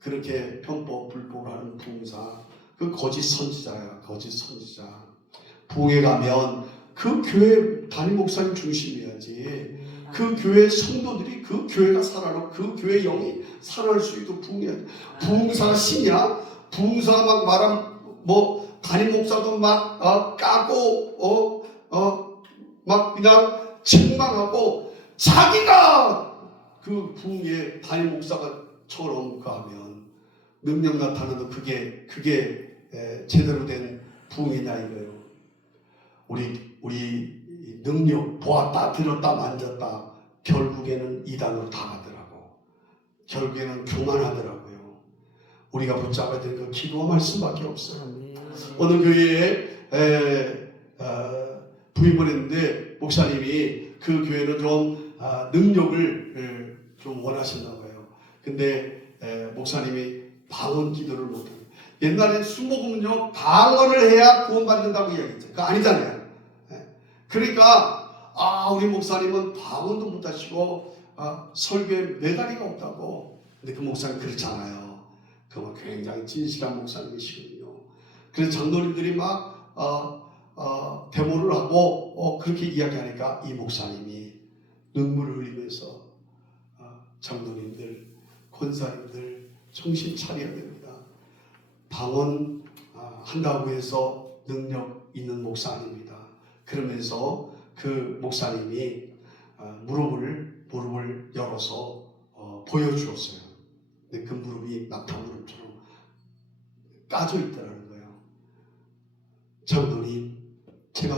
그렇게 편법 불법을 하는 부흥사 그 거짓 선지자야. 거짓 선지자. 부흥회 가면 그 교회 담임 목사님 중심이야지. 그 교회 성도들이 그 교회가 살아나고 그 교회 영이 살아날 수 있도록 부흥해야지. 부흥사가 신이야? 부흥사가 막 말하면 담임 목사도 막 까고 막 그냥 책망하고 자기가 그 부흥의 담임 목사가처럼 가면 능력 나타나도 그게 제대로 된 부흥이냐 이거예요. 우리 능력 보았다 들었다 만졌다 결국에는 이단으로 다 가더라고. 결국에는 교만하더라고요. 우리가 붙잡아야 될 그 기도와 말씀밖에 없어요. 어느 교회에 부임을 했는데 목사님이 그 교회는 좀 능력을 좀 원하셨나 봐요. 근데 목사님이 방언 기도를 못해요. 옛날에 순복음은요 방언을 해야 구원받는다고 이야기했죠. 그거 아니잖아요. 그러니까 우리 목사님은 방언도 못하시고 설교에 메다리가 없다고. 근데 그 목사님 그렇잖아요. 그건 굉장히 진실한 목사님이시거든요. 그래서 장로님들이 막 데모를 하고 그렇게 이야기하니까 이 목사님이 눈물을 흘리면서 장로님들, 권사님들 정신 차려야 됩니다. 방언 한다고 해서 능력 있는 목사 아닙니다. 그러면서 그 목사님이 무릎을 열어서 보여주었어요. 근데 그 무릎이 낙타 무릎처럼 까져 있더라는 거예요. 장로님, 제가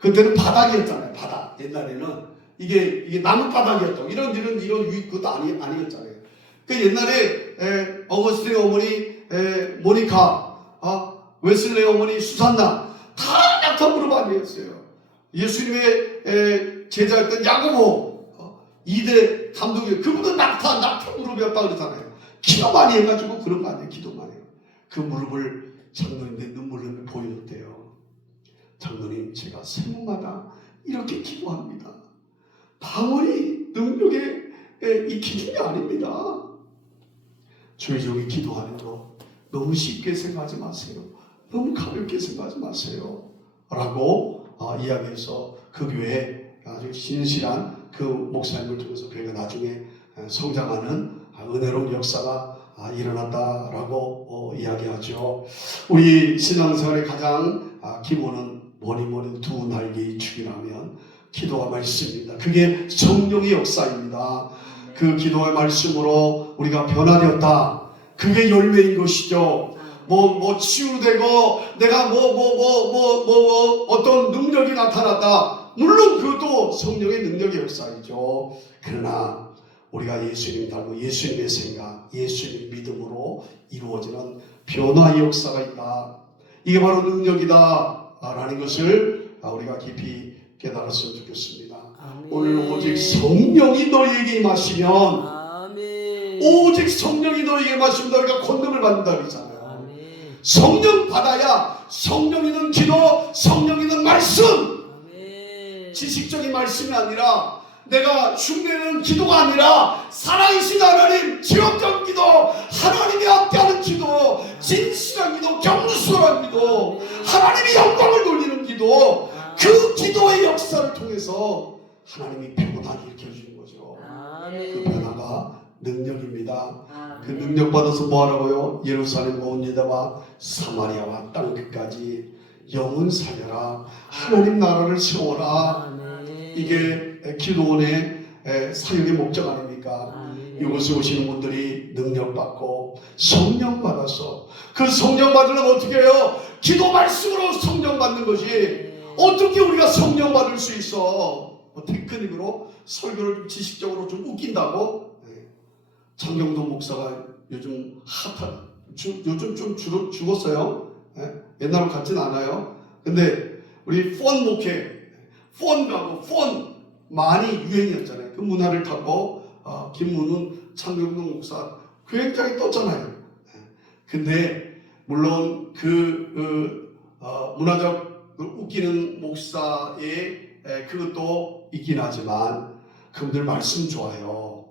그때는 바닥이었잖아요. 바닥. 옛날에는 이게 나무 바닥이었다고. 이런 것도 아니었잖아요. 그 옛날에 어거스틴의 어머니 모니카, 웨슬레의 어머니 수산나 다 낙타 무릎 아니었어요. 예수님의 제자였던 야고보 2대 감독이 그분은 낙타 무릎이었다 그러잖아요. 기도 많이 해가지고 그런 거 아니에요. 기도 많이 해요. 그 무릎을 장로님의 눈물을 보여줬대요. 장로님, 제가 새벽마다 이렇게 기도합니다. 방언이 능력의 이 기준이 아닙니다. 주의 종이 기도하는 거 너무 쉽게 생각하지 마세요. 너무 가볍게 생각하지 마세요. 라고 이야기해서 그 교회에 아주 신실한 그 목사님을 통해서 교회가 나중에 성장하는 은혜로운 역사가 일어났다라고 이야기하죠. 우리 신앙생활의 가장 기본은 뭐니 두 날개의 축이라면 기도와 말씀입니다. 그게 성령의 역사입니다. 그 기도와 말씀으로 우리가 변화되었다. 그게 열매인 것이죠. 치유되고 내가 어떤 능력이 나타났다. 물론 그것도 성령의 능력의 역사이죠. 그러나 우리가 예수님 닮고 예수님의 생각, 예수님 믿음으로 이루어지는 변화의 역사가 있다. 이게 바로 능력이다 라는 것을 우리가 깊이 깨달았으면 좋겠습니다. 아멘. 오늘 오직 성령이 너희에게 임하시면 아멘. 오직 성령이 너희에게 임하시면 너희가 권능을 받는다 그러잖아요. 아멘. 성령 받아야 성령 있는 기도, 성령 있는 말씀. 아멘. 지식적인 말씀이 아니라 내가 흉내내는 기도가 아니라 살아계신 하나님, 지역적 기도, 하나님이 함께하는 기도, 진실한 기도, 경솔한 기도, 하나님이 영광을 돌리는 기도, 그 기도의 역사를 통해서 하나님이 변화를 일으켜주는 거죠. 그 변화가 능력입니다. 그 능력 받아서 뭐 하라고요? 예루살렘과 온 유다와 사마리아와 땅 끝까지 영혼 살려라. 하나님 나라를 세워라. 이게 기도원의 사역의 목적 아닙니까? 이곳에 오시는 분들이 능력 받고 성령 받아서 그 성령 받으려면 어떻게 해요? 기도 말씀으로 성령 받는 것이. 어떻게 우리가 성령 받을 수 있어? 테크닉으로 설교를 지식적으로 좀 웃긴다고? 장경동 목사가 요즘 요즘 좀 죽었어요. 옛날로 같진 않아요. 근데 우리 폰 목회, 폰 많이 유행이었잖아요. 그 문화를 타고 김문훈, 장경동 목사 굉장히 떴잖아요. 근데 물론 문화적 웃기는 목사의 그것도 있긴 하지만 그분들 말씀 좋아요.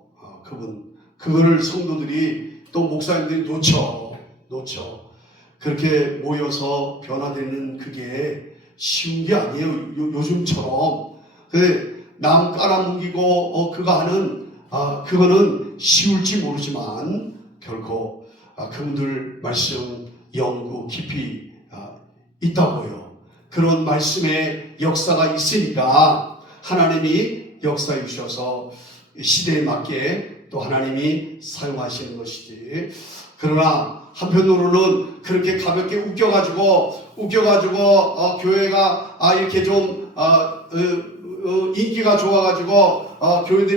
그거를 성도들이 또 목사님들이 놓쳐. 그렇게 모여서 변화되는 그게 쉬운 게 아니에요. 요즘처럼. 남 깔아뭉기고 그거 하는 그거는 쉬울지 모르지만 결코 그분들 말씀 연구 깊이 있다고요. 그런 말씀의 역사가 있으니까 하나님이 역사해 주셔서 시대에 맞게 또 하나님이 사용하시는 것이지. 그러나 한편으로는 그렇게 가볍게 웃겨가지고 교회가 이렇게 좀 인기가 좋아가지고 교회들이